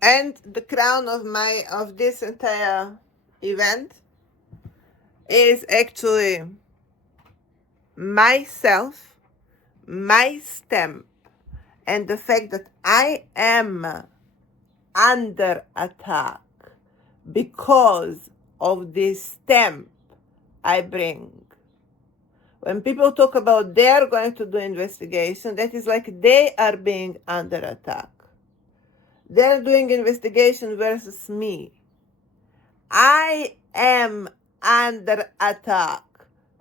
And the crown of this entire event is actually myself, my stamp, and the fact that I am under attack because of this stamp I bring. When people talk about they're going to do investigation, that is like they are being under attack. They're doing investigation versus me. I am under attack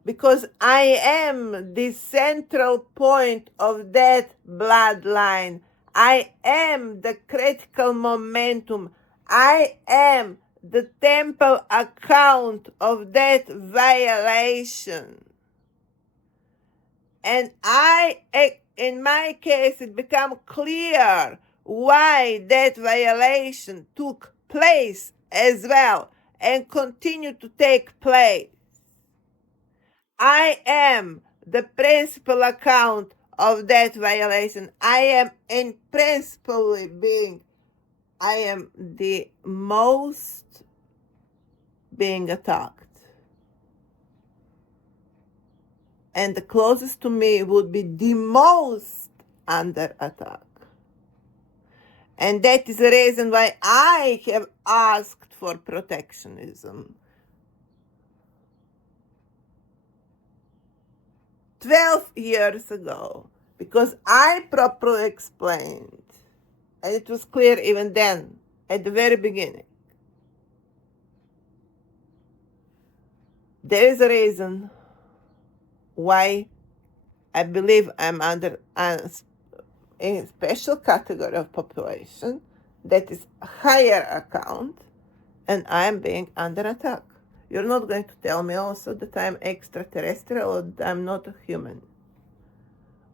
because I am the central point of that bloodline. I am the critical momentum. I am the temple account of that violation. And in my case, it became clear why that violation took place as well and continue to take place. I am the principal account of that violation. I am in principle I am the most being attacked. And the closest to me would be the most under attack. And that is the reason why I have asked for protectionism. 12 years ago, because I properly explained, and it was clear even then, at the very beginning, there is a reason why I believe I'm under a special category of population that is higher account, and I'm being under attack. You're not going to tell me also that I'm extraterrestrial or that I'm not a human.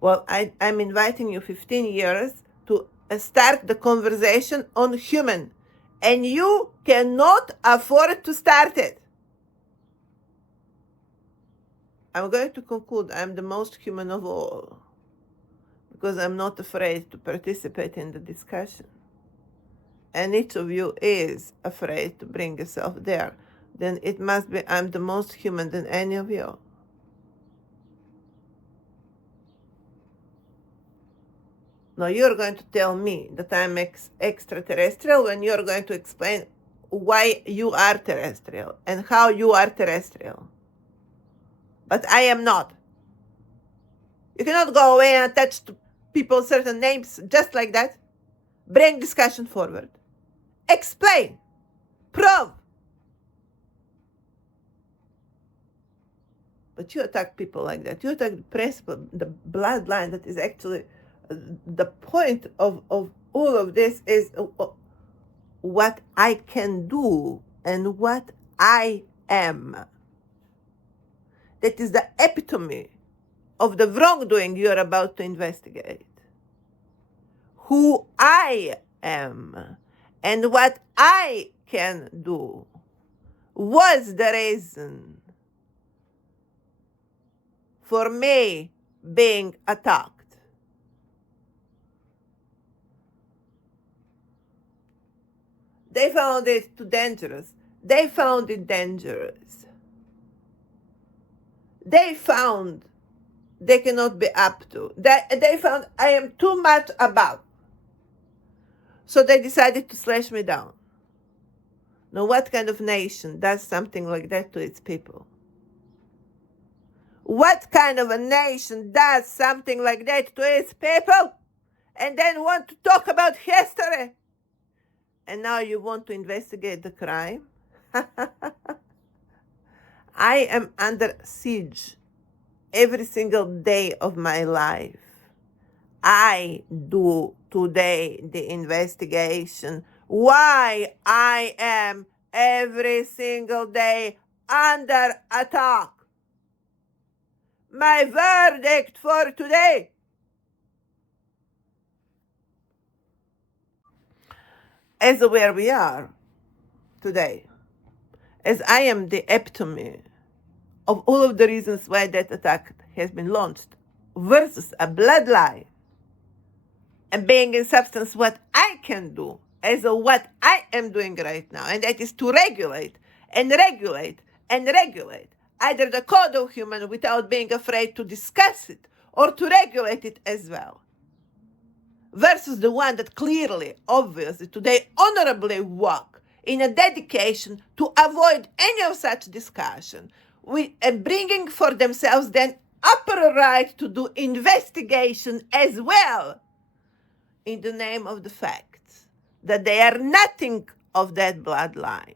Well, I'm inviting you 15 years to start the conversation on human, and you cannot afford to start it. I'm going to conclude I'm the most human of all because I'm not afraid to participate in the discussion. And each of you is afraid to bring yourself there. Then it must be I'm the most human than any of you. Now you're going to tell me that I'm extraterrestrial when you're going to explain why you are terrestrial and how you are terrestrial. But I am not. You cannot go away and attach to people certain names just like that. Bring discussion forward. Explain. Prove. But you attack people like that. You attack the principle, the bloodline that is actually the point of all of this is what I can do and what I am. That is the epitome of the wrongdoing you're about to investigate. Who I am and what I can do was the reason for me being attacked. They found it too dangerous. They found it dangerous. They found they cannot be up to. They found I am too much above. So they decided to slash me down. Now, what kind of nation does something like that to its people? What kind of a nation does something like that to its people and then want to talk about history? And now you want to investigate the crime? I am under siege every single day of my life. I do today the investigation. Why I am every single day under attack. My verdict for today. As where we are today, as I am the epitome of all of the reasons why that attack has been launched versus a bloodline, and being in substance what I can do as what I am doing right now, and that is to regulate and regulate and regulate either the code of human without being afraid to discuss it or to regulate it as well, versus the one that clearly, obviously, today honorably walk in a dedication to avoid any of such discussion, and bringing for themselves then upper right to do investigation as well, in the name of the fact that they are nothing of that bloodline,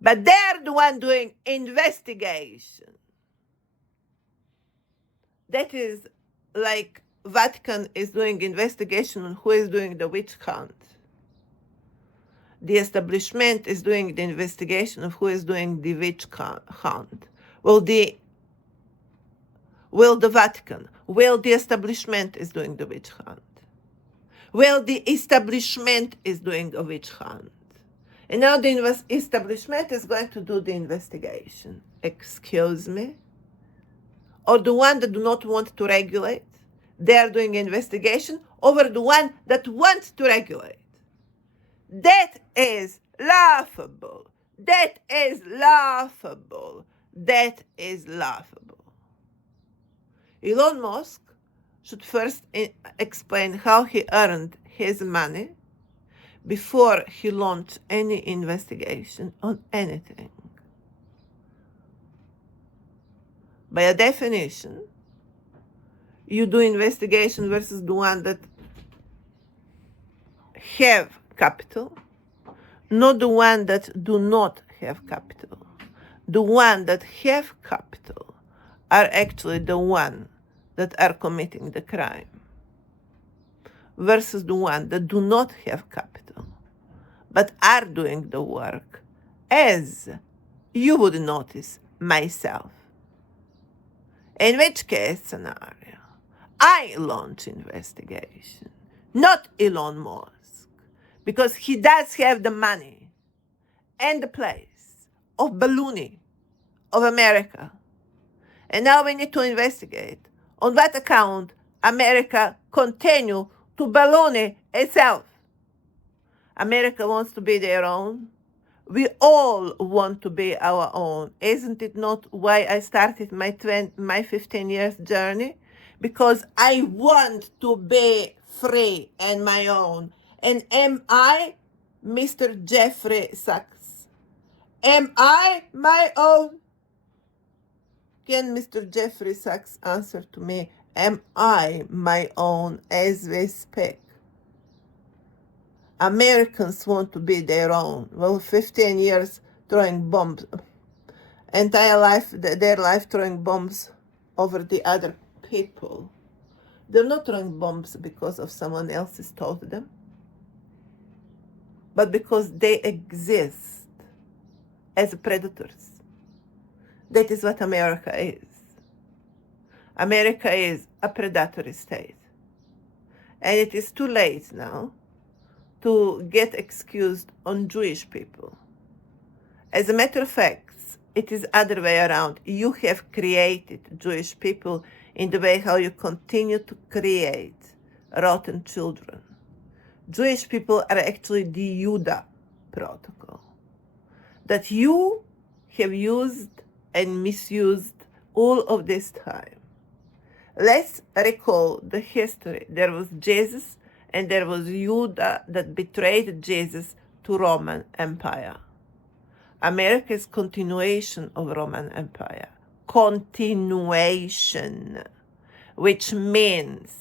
but they are the one doing investigation. That is like Vatican is doing investigation on who is doing the witch hunt. The establishment is doing the investigation of who is doing the witch hunt. Will the Vatican, will the establishment is doing the witch hunt? Well, the establishment is doing a witch hunt. And now the establishment is going to do the investigation. Excuse me? Or the one that do not want to regulate, they are doing investigation over the one that wants to regulate. That is laughable. That is laughable. That is laughable. Elon Musk should first explain how he earned his money before he launched any investigation on anything. By a definition, you do investigation versus the one that have capital, not the one that do not have capital. The one that have capital are actually the one that are committing the crime, versus the one that do not have capital, but are doing the work, as you would notice myself. In which case scenario, I launch investigation, not Elon Musk, because he does have the money and the place of ballooning of America. And now we need to investigate on what account America continue to balloon itself. America wants to be their own. We all want to be our own. Isn't it not why I started my 15 years journey? Because I want to be free and my own. And am I Mr. Jeffrey Sachs? Am I my own? Can Mr. Jeffrey Sachs answer to me, am I my own as we speak? Americans want to be their own. Well, 15 years throwing bombs, entire life, their life throwing bombs over the other people. They're not throwing bombs because of someone else's taught them, but because they exist as predators. That is what America is. America is a predatory state. And it is too late now to get excused on Jewish people. As a matter of fact, it is other way around. You have created Jewish people in the way how you continue to create rotten children. Jewish people are actually the Judah protocol that you have used and misused all of this time. Let's recall the history. There was Jesus and there was Judah that betrayed Jesus to Roman Empire. America is continuation of Roman Empire. Continuation, which means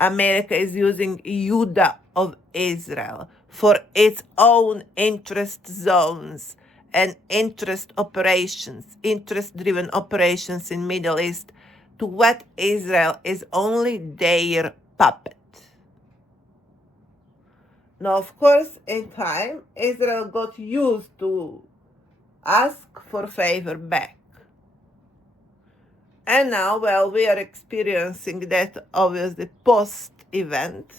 America is using Judah of Israel for its own interest zones and interest operations, interest-driven operations in Middle East, to what Israel is only their puppet. Now, of course, in time, Israel got used to ask for favor back. And now, well, we are experiencing that, obviously, post-event,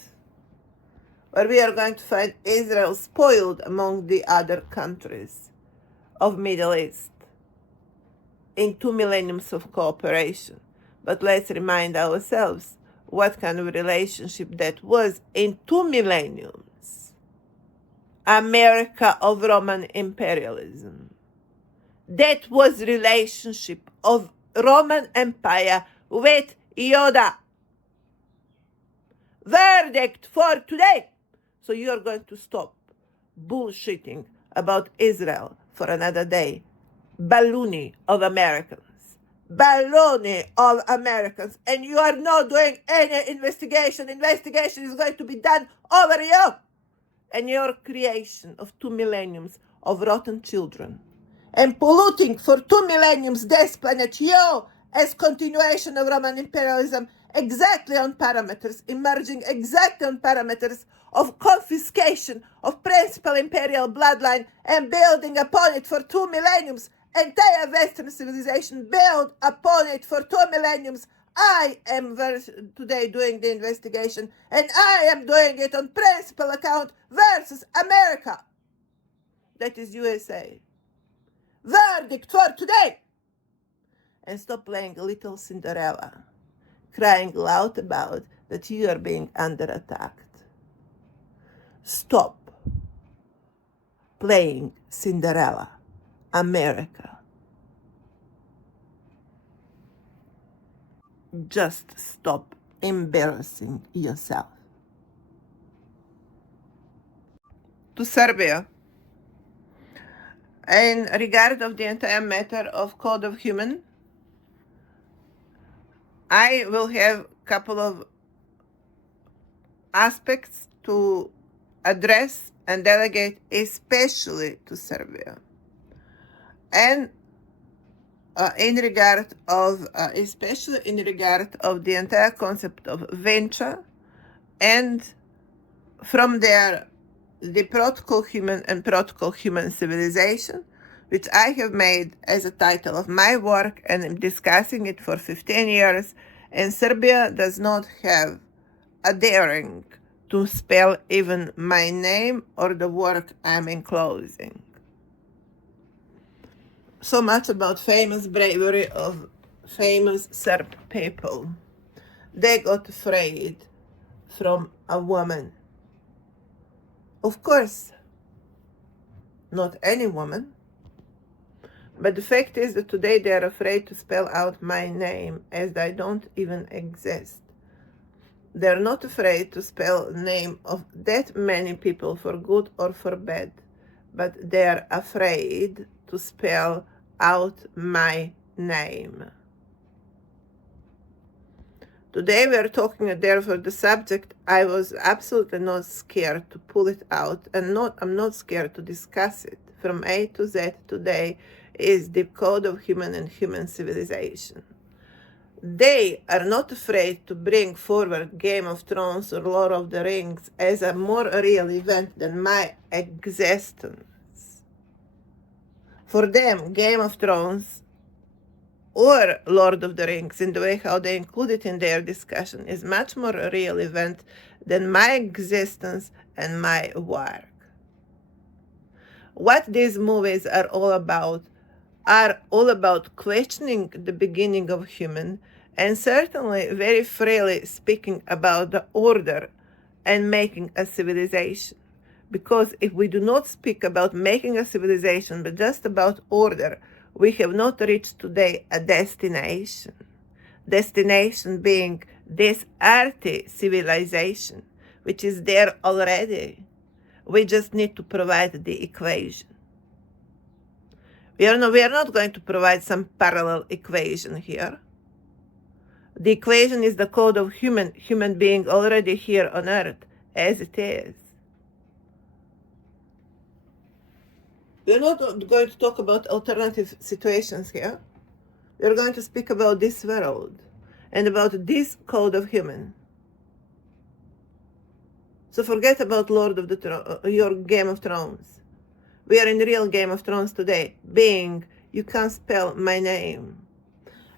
where we are going to find Israel spoiled among the other countries of Middle East in 2 millenniums of cooperation. But let's remind ourselves what kind of relationship that was in 2 millenniums. America of Roman imperialism. That was relationship of Roman Empire with Yoda. Verdict for today. So you are going to stop bullshitting about Israel for another day. Baloney of Americans. Baloney of Americans. And you are not doing any investigation. Investigation is going to be done over you and your creation of 2 millenniums of rotten children. And polluting for 2 millenniums this planet, you, as continuation of Roman imperialism, exactly on parameters, emerging exactly on parameters of confiscation of principal imperial bloodline and building upon it for 2 millenniums. Entire Western civilization built upon it for 2 millenniums. I am today doing the investigation, and I am doing it on principal account versus America. That is USA. Verdict for today. And stop playing little Cinderella, crying loud about that you are being under attack. Stop playing Cinderella, America. Just stop embarrassing yourself. To Serbia. In regard of the entire matter of Code of Human, I will have a couple of aspects to address and delegate, especially to Serbia. And especially in regard of the entire concept of venture, and from there, the protocol human and protocol human civilization, which I have made as a title of my work, and I'm discussing it for 15 years, and Serbia does not have a daring to spell even my name or the work I'm enclosing. So much about famous bravery of famous Serb people. They got afraid from a woman. Of course, not any woman. But the fact is that today they are afraid to spell out my name, as I don't even exist. They're not afraid to spell the name of that many people for good or for bad, but they're afraid to spell out my name. Today we are talking, therefore, the subject. I was absolutely not scared to pull it out, and I'm not scared to discuss it. From A to Z today is the code of human and human civilization. They are not afraid to bring forward Game of Thrones or Lord of the Rings as a more real event than my existence. For them, Game of Thrones or Lord of the Rings, in the way how they include it in their discussion, is much more a real event than my existence and my work. What these movies are all about questioning the beginning of human, and certainly very freely speaking about the order and making a civilization. Because if we do not speak about making a civilization, but just about order, we have not reached today a destination. Destination being this earthy civilization, which is there already. We just need to provide the equation. We are not going to provide some parallel equation here. The equation is the code of human being already here on earth, as it is. We're not going to talk about alternative situations here. We're going to speak about this world and about this code of human. So forget about your Game of Thrones. We are in real Game of Thrones today, being you can't spell my name.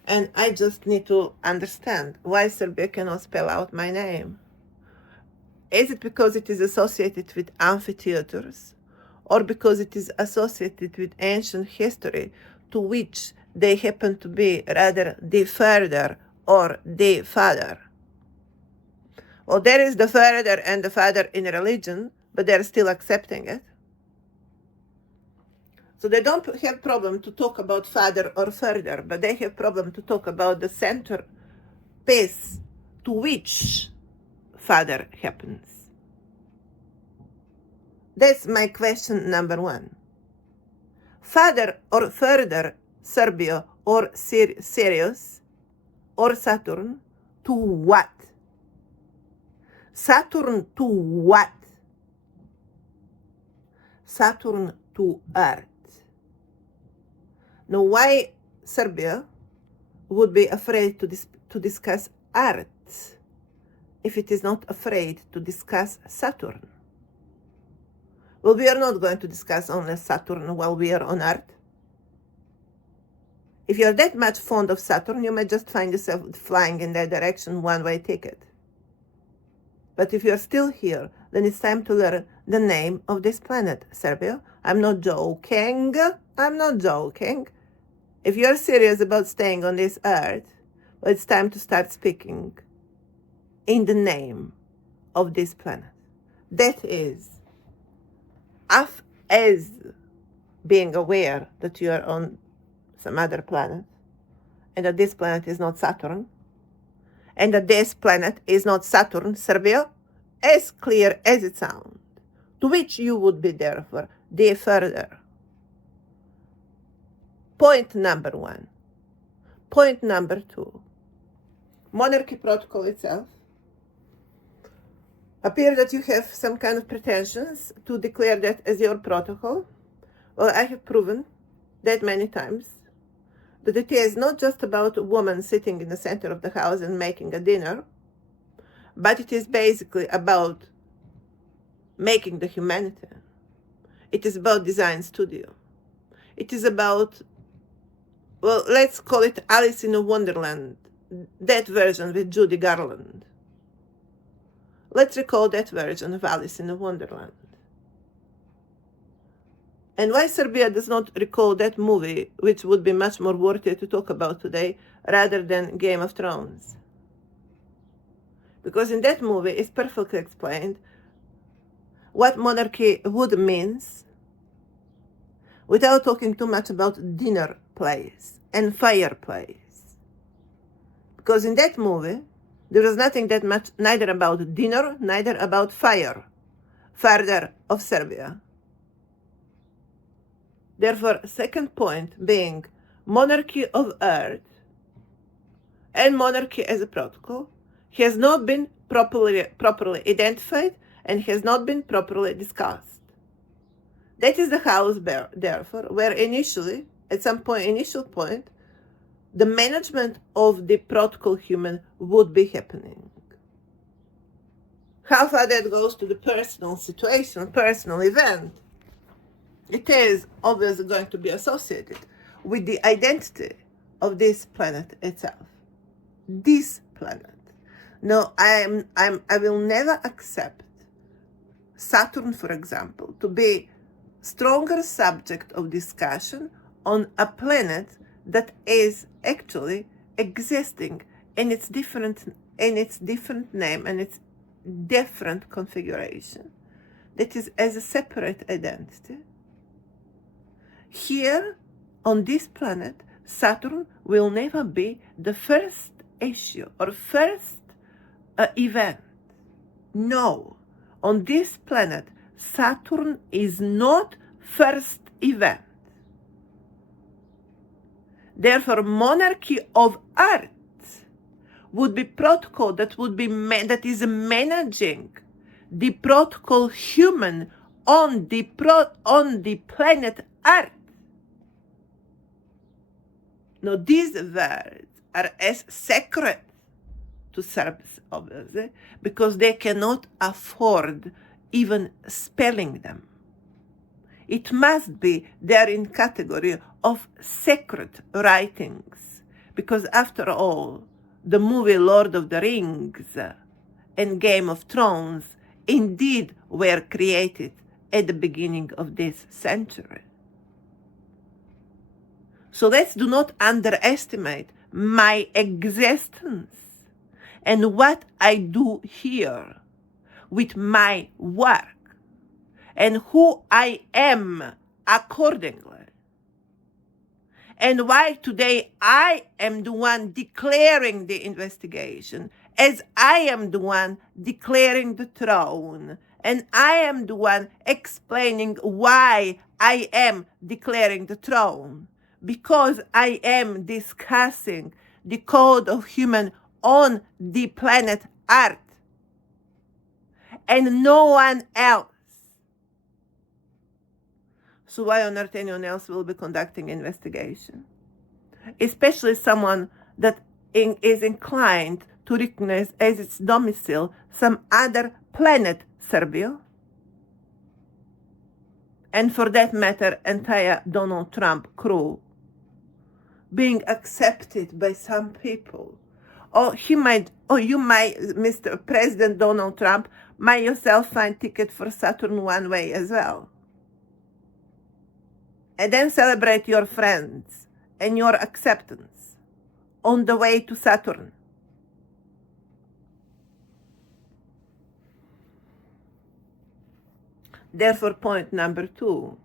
And I just need to understand why Serbia cannot spell out my name. Is it because it is associated with amphitheaters, or because it is associated with ancient history to which they happen to be rather the further or the father? Well, there is the further and the father in religion, but they're still accepting it. So they don't have problem to talk about father or further, but they have problem to talk about the center piece to which father happens. That's my question number one. Father or further, Serbia or Sirius or Saturn, to what? Saturn to what? Saturn to Earth. Now, why Serbia would be afraid to discuss Earth if it is not afraid to discuss Saturn? Well, we are not going to discuss only Saturn while we are on Earth. If you're that much fond of Saturn, you may just find yourself flying in that direction, one-way ticket. But if you're still here, then it's time to learn the name of this planet, Serbia. I'm not joking. I'm not joking. If you're serious about staying on this earth, well, it's time to start speaking in the name of this planet. That is, as being aware that you are on some other planet, and that this planet is not Saturn, and that this planet is not Saturn, Serbia, as clear as it sounds, to which you would be therefore the further. Point number one. Point number two. Monarchy protocol itself. Appear that you have some kind of pretensions to declare that as your protocol. Well, I have proven that many times that it is not just about a woman sitting in the center of the house and making a dinner, but it is basically about making the humanity. It is about design studio. It is about, well, let's call it Alice in Wonderland, that version with Judy Garland. Let's recall that version of Alice in Wonderland. And why Serbia does not recall that movie, which would be much more worthy to talk about today, rather than Game of Thrones? Because in that movie, it's perfectly explained what monarchy would means without talking too much about dinner plays and fireplace. Because in that movie, there was nothing that much, neither about dinner, neither about fire, further of Serbia. Therefore, second point being monarchy of Earth and monarchy as a protocol has not been properly identified and has not been properly discussed. That is the house, therefore, where initially, at some point, initial point, the management of the protocol human would be happening. How far that goes to the personal situation, personal event, it is obviously going to be associated with the identity of this planet itself. This planet. No, I will never accept Saturn, for example, to be stronger subject of discussion on a planet that is actually existing in its different name and its different configuration, that is as a separate identity. Here on this planet, Saturn will never be the first issue or first event. No, on this planet, Saturn is not first event. Therefore, monarchy of Earth would be protocol that would be that is managing the protocol human on the planet Earth. Now, these words are as sacred to Serbs, obviously, because they cannot afford even spelling them. It must be there in category of sacred writings, because after all, the movie Lord of the Rings and Game of Thrones indeed were created at the beginning of this century. So let's do not underestimate my existence and what I do here with my work and who I am accordingly. and why today I am the one declaring the investigation, as I am the one declaring the throne, and I am the one explaining why I am declaring the throne, because I am discussing the code of human on the planet Earth, and no one else. So why on earth anyone else will be conducting investigation? Especially someone that is inclined to recognize as its domicile some other planet, Serbia. And for that matter, entire Donald Trump crew being accepted by some people. Or you might, Mr. President Donald Trump, might yourself find ticket for Saturn one way as well. And then celebrate your friends and your acceptance on the way to Saturn. Therefore, point number 2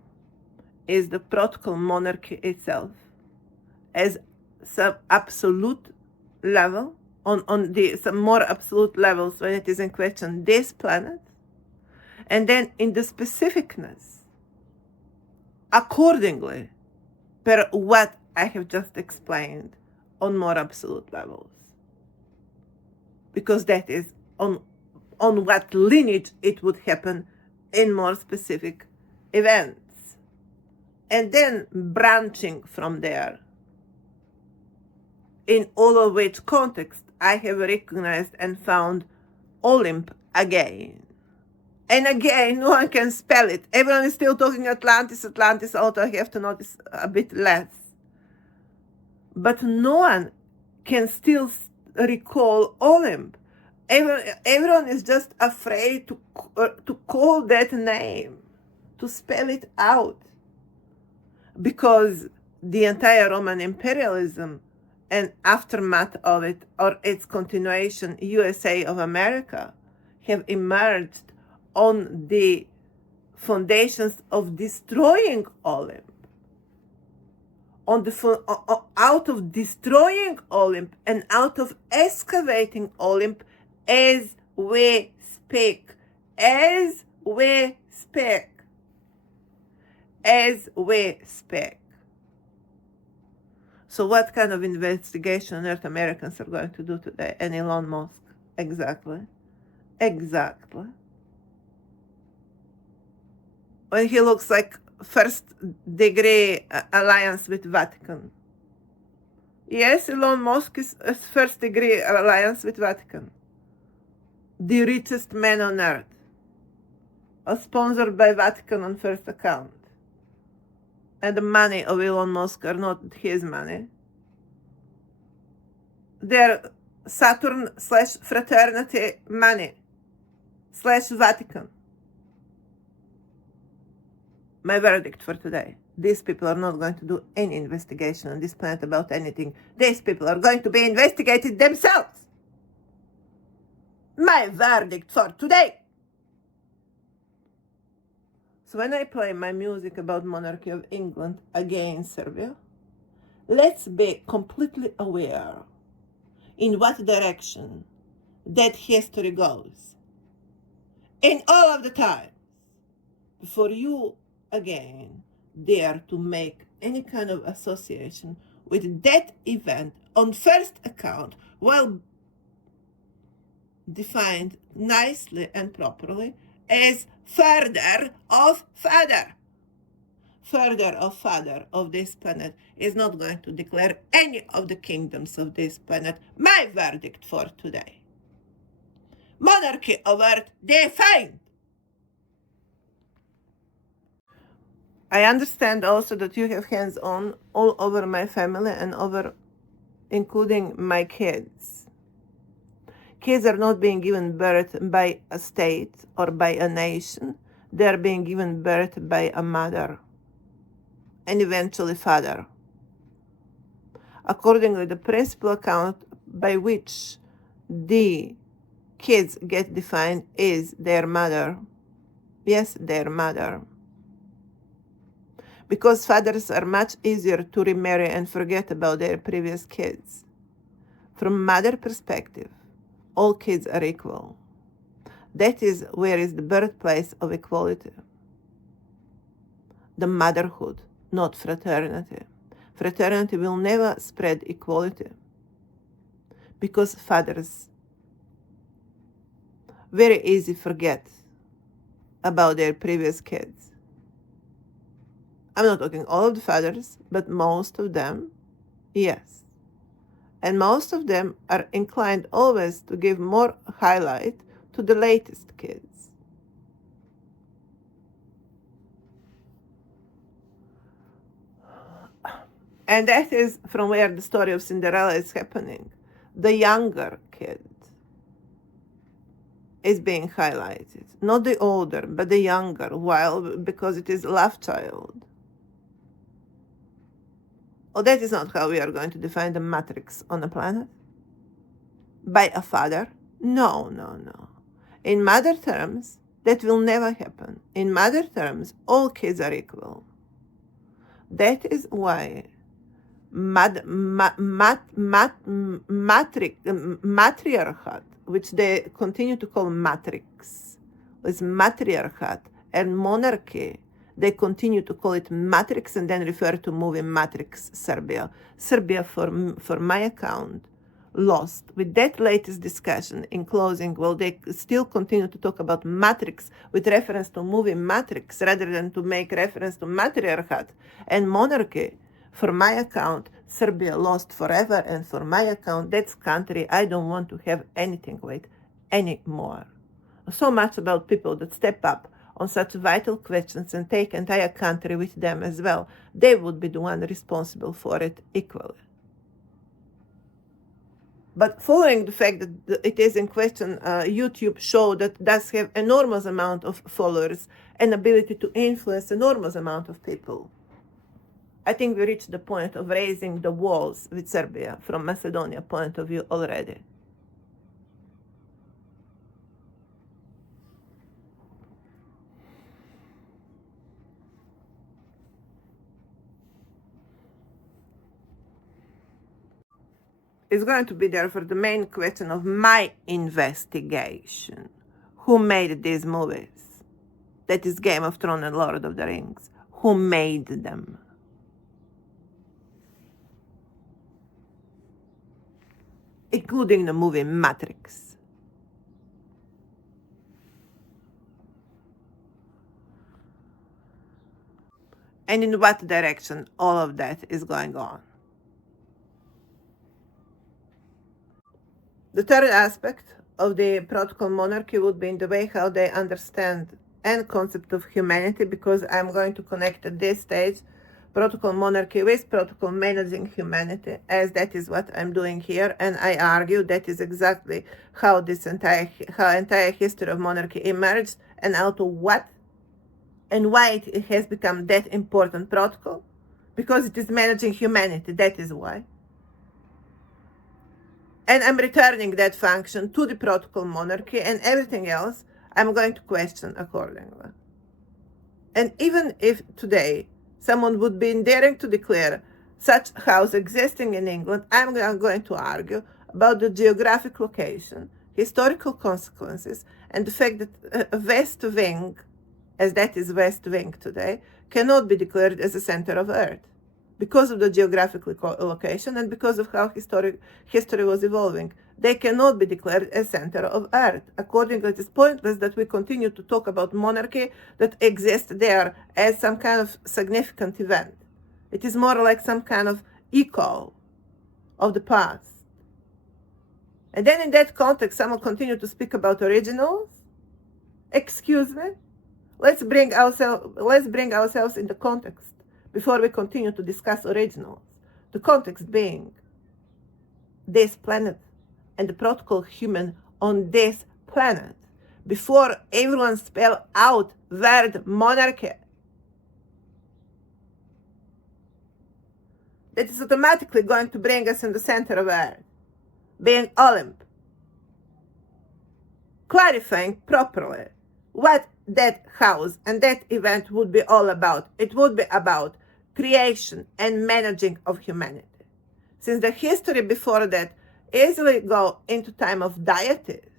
is the protocol monarchy itself as some absolute level, on some more absolute levels when it is in question this planet, and then in the specificness accordingly per what I have just explained on more absolute levels, because that is on what lineage it would happen in more specific events, and then branching from there, in all of which context I have recognized and found Olymp again. And again, no one can spell it. Everyone is still talking Atlantis, although I have to notice a bit less. But no one can still recall Olymp. Everyone is just afraid to call that name, to spell it out. Because the entire Roman imperialism and aftermath of it, or its continuation, USA of America, have emerged on the foundations of destroying Olymp. Out of destroying Olymp and out of excavating Olymp as we speak. As we speak. As we speak. So what kind of investigation on earth Americans are going to do today? And Elon Musk. Exactly. Exactly. When he looks like first degree alliance with Vatican. Yes, Elon Musk is a first degree alliance with Vatican. The richest man on earth. Sponsored by Vatican on first account. And the money of Elon Musk are not his money. They're Saturn/fraternity money /Vatican. My verdict for today: these people are not going to do any investigation on this planet about anything. These people are going to be investigated themselves. My verdict for today. So when I play my music about monarchy of England against Serbia, let's be completely aware in what direction that history goes. In all of the time, before you again dare to make any kind of association with that event on first account, while defined nicely and properly as father of this planet, is not going to declare any of the kingdoms of this planet. My verdict for today: monarchy of earth defined. I understand also that you have hands on all over my family and over, including my kids. Kids are not being given birth by a state or by a nation. They are being given birth by a mother and eventually father. Accordingly, the principal account by which the kids get defined is their mother. Yes, their mother. Because fathers are much easier to remarry and forget about their previous kids. From mother perspective, all kids are equal. That is where is the birthplace of equality. The motherhood, not fraternity. Fraternity will never spread equality because fathers very easy forget about their previous kids. I'm not talking all of the fathers, but most of them, yes. And most of them are inclined always to give more highlight to the latest kids. And that is from where the story of Cinderella is happening. The younger kid is being highlighted. Not the older, but the younger, because it is love child. Oh, that is not how we are going to define the matrix on the planet. By a father? No. In mother terms, that will never happen. In mother terms, all kids are equal. That is why matriarchat, which they continue to call matrix, is matriarchat, and monarchy, they continue to call it matrix and then refer to movie Matrix Serbia. Serbia, for my account, lost. With that latest discussion in closing, well, they still continue to talk about matrix with reference to movie Matrix rather than to make reference to matriarchat and monarchy. For my account, Serbia lost forever, and for my account, that's country I don't want to have anything with anymore. So much about people that step up on such vital questions and take entire country with them as well. They would be the one responsible for it equally. But following the fact that it is in question, YouTube show that does have enormous amount of followers and ability to influence enormous amount of people. I think we reached the point of raising the walls with Serbia from Macedonia point of view already. It's going to be there for the main question of my investigation. Who made these movies? That is Game of Thrones and Lord of the Rings. Who made them? Including the movie Matrix. And in what direction all of that is going on. The third aspect of the protocol monarchy would be in the way how they understand and concept of humanity, because I'm going to connect at this stage protocol monarchy with protocol managing humanity, as that is what I'm doing here, and I argue that is exactly how entire history of monarchy emerged, and out of what and why it has become that important protocol, because it is managing humanity. That is why. And I'm returning that function to the protocol monarchy, and everything else I'm going to question accordingly. And even if today someone would be daring to declare such house existing in England, I'm going to argue about the geographic location, historical consequences, and the fact that West Wing, as that is West Wing today, cannot be declared as a center of Earth because of the geographic location and because of how history was evolving. They cannot be declared a center of Earth. Accordingly, it is pointless that we continue to talk about monarchy that exists there as some kind of significant event. It is more like some kind of echo of the past. And then in that context, someone continued to speak about originals. Excuse me? Let's bring ourselves in the context before we continue to discuss originals. The context being this planet and the protocol human on this planet. Before everyone spell out word monarchy, that is automatically going to bring us in the center of Earth, being Olymp. Clarifying properly what that house and that event would be all about? It would be about creation and managing of humanity. Since the history before that easily go into time of deities,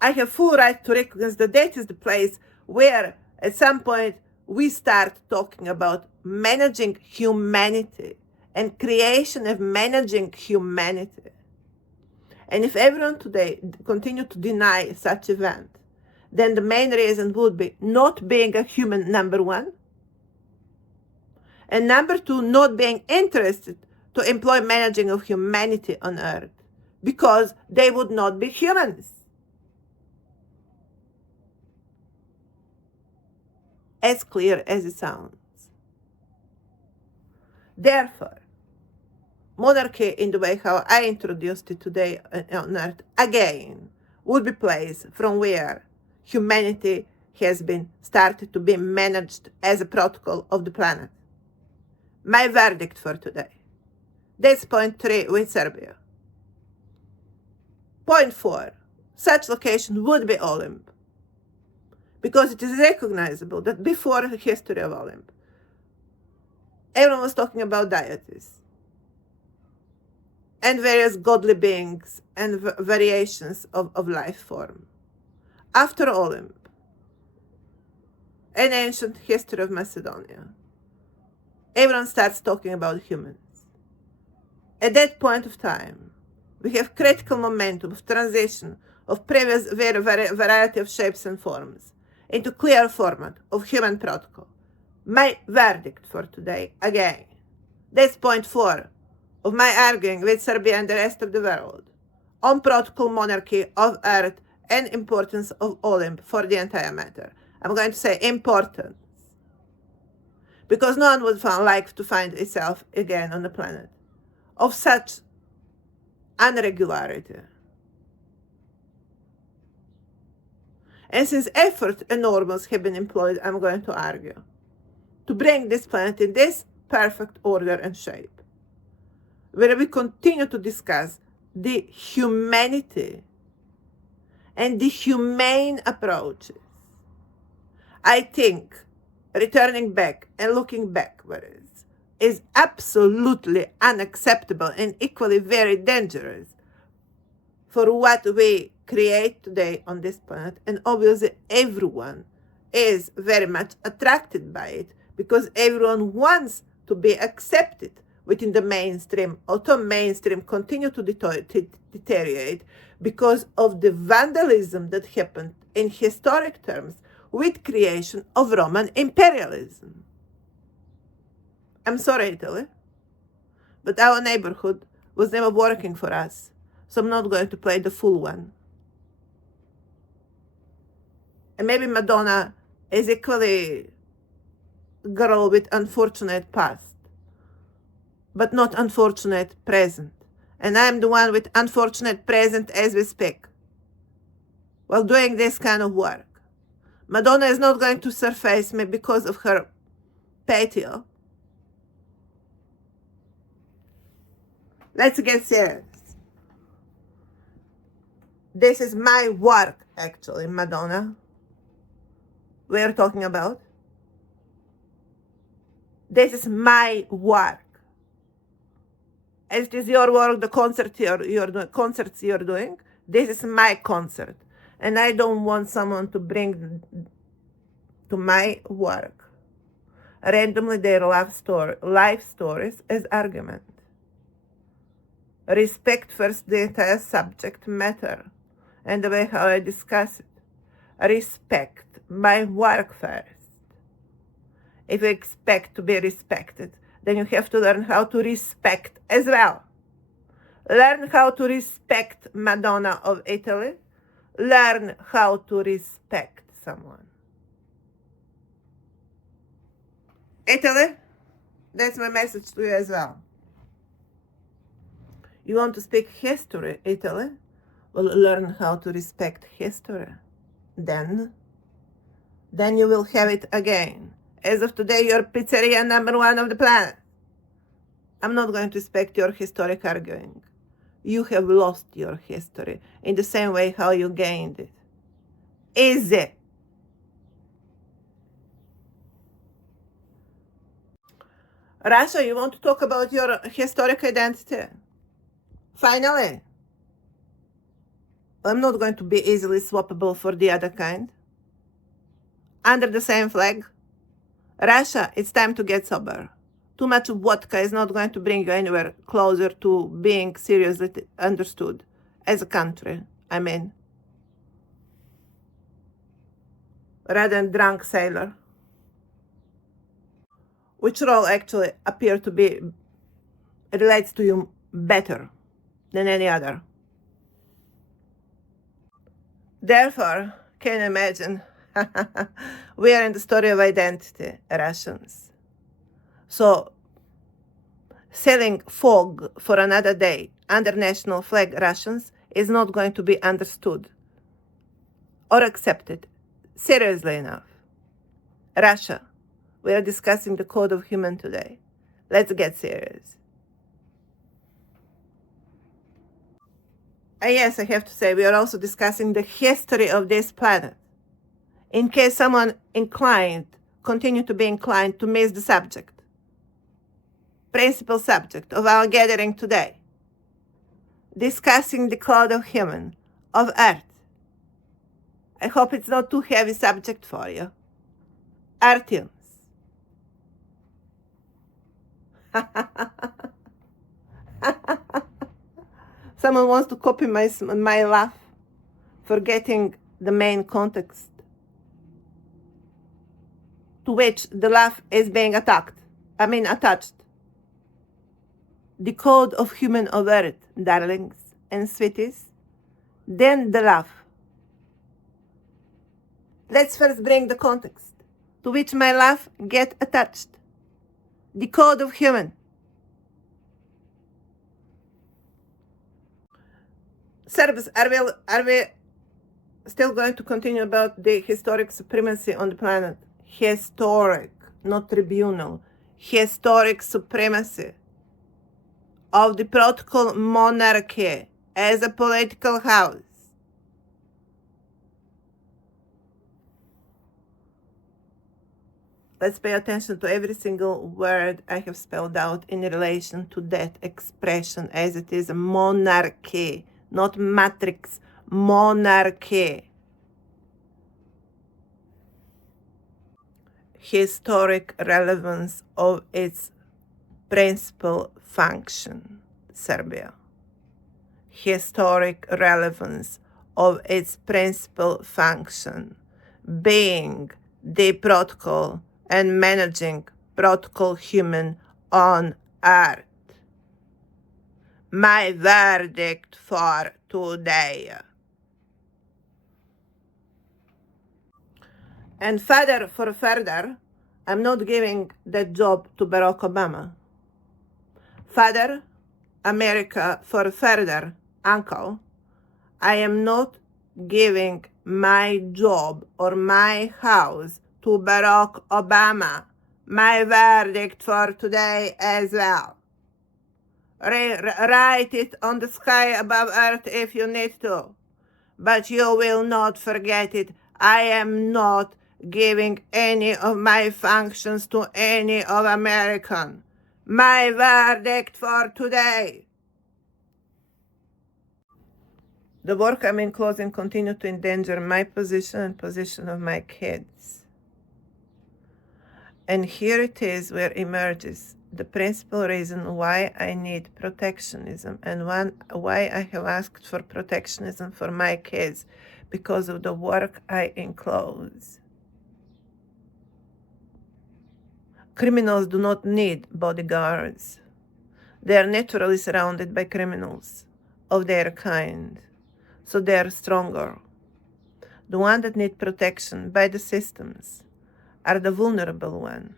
I have full right to recognize that that is the place where at some point we start talking about managing humanity and creation of managing humanity. And if everyone today continue to deny such event, then the main reason would be not being a human, number one, and number two, not being interested to employ managing of humanity on earth, because they would not be humans. As clear as it sounds. Therefore, monarchy in the way how I introduced it today on earth, again, would be place from where humanity has been started to be managed as a protocol of the planet. My verdict for today. That's point 3 with Serbia. Point 4. Such location would be Olymp. Because it is recognizable that before the history of Olymp, everyone was talking about deities and various godly beings and variations of life form. After Olymp, an ancient history of Macedonia, everyone starts talking about humans. At that point of time, we have critical momentum of transition of previous variety of shapes and forms into clear format of human protocol. My verdict for today, again, that's point 4 of my arguing with Serbia and the rest of the world on protocol monarchy of earth and importance of Olymp for the entire matter. I'm going to say importance, because no one would like to find itself again on the planet of such irregularity. And since effort enormous have been employed, I'm going to argue to bring this planet in this perfect order and shape, where we continue to discuss the humanity and the humane approaches. I think returning back and looking backwards is absolutely unacceptable and equally very dangerous for what we create today on this planet. And obviously everyone is very much attracted by it, because everyone wants to be accepted within the mainstream, although mainstream continue to deteriorate because of the vandalism that happened in historic terms with creation of Roman imperialism. I'm sorry, Italy, but our neighborhood was never working for us, so I'm not going to play the full one. And maybe Madonna is equally a girl with unfortunate past, but not unfortunate present. And I'm the one with unfortunate present as we speak, while doing this kind of work. Madonna is not going to surface me because of her patio. Let's get serious. This is my work, actually, Madonna. We are talking about. This is my work. As it is your work, the concerts you're doing, this is my concert. And I don't want someone to bring to my work randomly their life stories as argument. Respect first the entire subject matter and the way how I discuss it. Respect my work first. If you expect to be respected, then you have to learn how to respect as well. Learn how to respect Madonna of Italy. Learn how to respect someone. Italy, that's my message to you as well. You want to speak history, Italy? Well, learn how to respect history. Then you will have it again. As of today, you're pizzeria number 1 of the planet. I'm not going to respect your historic arguing. You have lost your history in the same way how you gained it. Easy. Russia, you want to talk about your historic identity? Finally, I'm not going to be easily swappable for the other kind. Under the same flag, Russia, it's time to get sober. Too much vodka is not going to bring you anywhere closer to being seriously understood as a country. I mean, rather than drunk sailor, which role actually appear to be relates to you better than any other. Therefore, can you imagine? We are in the story of identity, Russians. So, selling fog for another day under national flag Russians is not going to be understood or accepted seriously enough. Russia, we are discussing the code of human today. Let's get serious. Yes, I have to say, we are also discussing the history of this planet. In case someone continue to be inclined to miss the subject, principal subject of our gathering today, discussing the code of human, of Earth. I hope it's not too heavy subject for you. Earthians. Someone wants to copy my laugh, forgetting the main context to which the laugh is being attached. The code of human of Earth, darlings and sweeties. Then the laugh. Let's first bring the context to which my laugh get attached. The code of human. Serbs, are we still going to continue about the historic supremacy on the planet? Historic, not tribunal. Historic supremacy of the protocol monarchy as a political house. Let's pay attention to every single word I have spelled out in relation to that expression, as it is a monarchy, not matrix, monarchy. Historic relevance of its principal function, Serbia. Historic relevance of its principal function, being the protocol and managing protocol human on Earth. My verdict for today. And further, I'm not giving that job to Barack Obama. Father, America for further, uncle, I am not giving my job or my house to Barack Obama. My verdict for today as well. Write it on the sky above Earth if you need to. But you will not forget it. I am not giving any of my functions to any of American. My verdict for today. The work I'm enclosing continue to endanger my position and position of my kids. And here it is where emerges the principal reason why I need protectionism and why I have asked for protectionism for my kids, because of the work I enclose. Criminals do not need bodyguards. They are naturally surrounded by criminals of their kind, so they are stronger. The ones that need protection by the systems are the vulnerable one,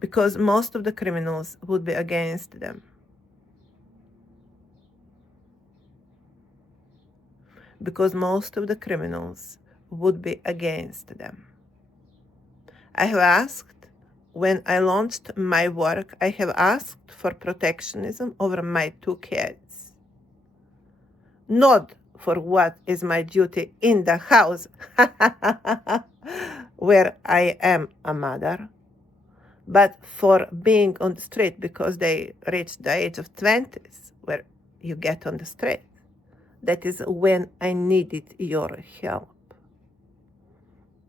because most of the criminals would be against them. Because most of the criminals would be against them. I have asked, when I launched my work, I have asked for protectionism over my two kids. Not for what is my duty in the house, where I am a mother, but for being on the street because they reach the age of 20s where you get on the street. That is when I needed your help.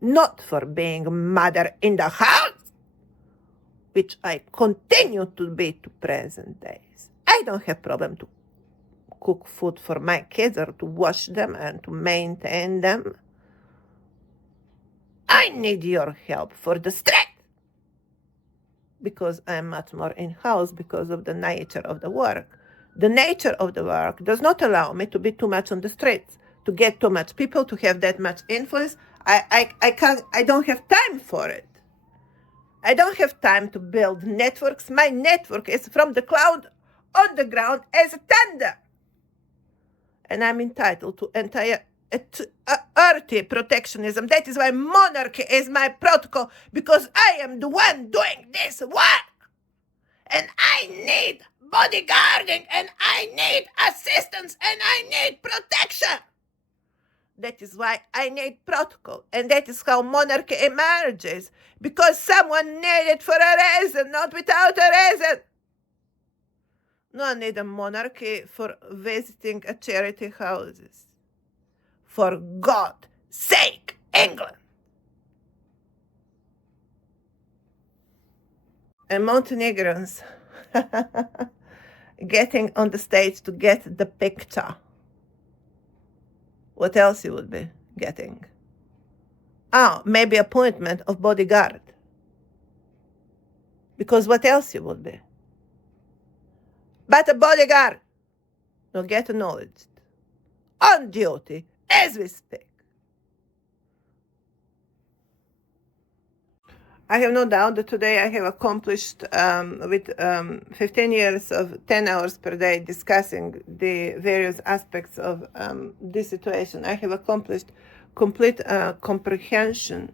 Not for being mother in the house, which I continue to be to present days. I don't have problem to cook food for my kids or to wash them and to maintain them. I need your help for the street because I'm much more in-house because of the nature of the work. The nature of the work does not allow me to be too much on the streets, to get too much people, to have that much influence. I don't have time for it. I don't have time to build networks. My network is from the cloud on the ground as a thunder. And I'm entitled to entire earthy protectionism. That is why monarchy is my protocol, because I am the one doing this work. And I need bodyguarding, and I need assistance, and I need protection. That is why I need protocol, and that is how monarchy emerges, because someone needs it for a reason, not without a reason. No one needs a monarchy for visiting a charity houses. For God's sake, England. And Montenegrins getting on the stage to get the picture. What else you would be getting? Oh, maybe appointment of bodyguard. Because what else you would be? But a bodyguard will get acknowledged on duty as we speak. I have no doubt that today I have accomplished with 15 years of 10 hours per day discussing the various aspects of this situation. I have accomplished complete comprehension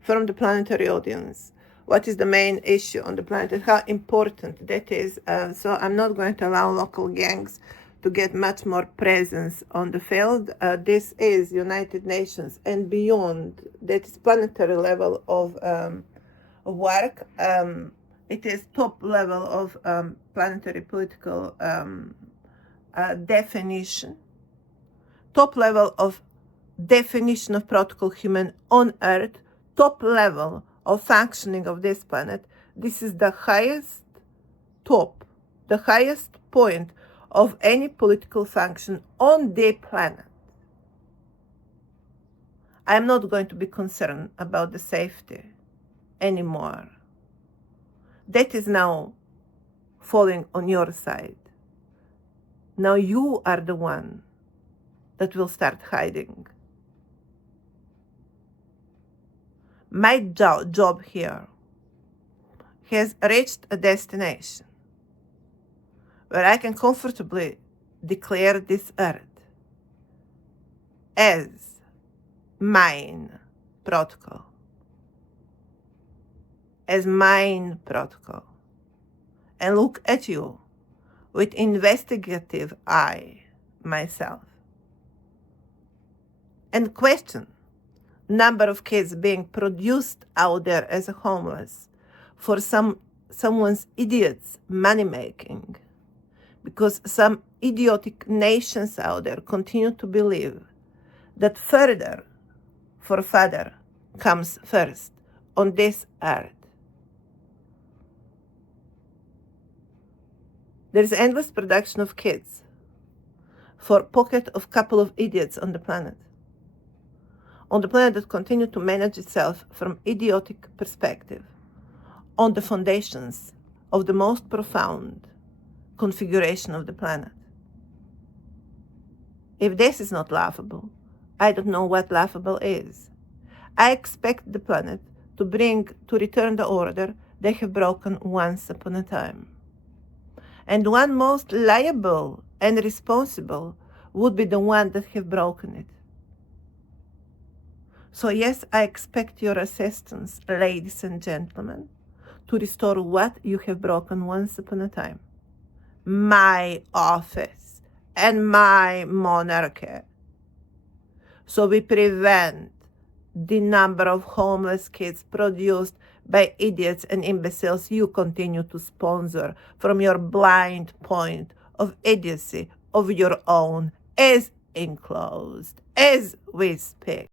from the planetary audience. What is the main issue on the planet and how important that is. So I'm not going to allow local gangs to get much more presence on the field. This is United Nations and beyond. That is planetary level of work. It is top level of planetary political definition. Top level of definition of protocol human on Earth. Top level of functioning of this planet. This is the highest top, the highest point of any political function on the planet. I am not going to be concerned about the safety anymore. That is now falling on your side. Now you are the one that will start hiding. My job here has reached a destination where I can comfortably declare this earth as mine protocol. As mine protocol. And look at you with investigative eye myself. And question number of kids being produced out there as homeless for someone's idiot's money making, because some idiotic nations out there continue to believe that further for father comes first on this earth. There is endless production of kids for pocket of couple of idiots on the planet that continue to manage itself from idiotic perspective, on the foundations of the most profound configuration of the planet. If this is not laughable, I don't know what laughable is. I expect the planet to return the order they have broken once upon a time. And one most liable and responsible would be the one that have broken it. So yes, I expect your assistance, ladies and gentlemen, to restore what you have broken once upon a time. My office and my monarchy. So we prevent the number of homeless kids produced by idiots and imbeciles you continue to sponsor from your blind point of idiocy of your own is enclosed as we speak.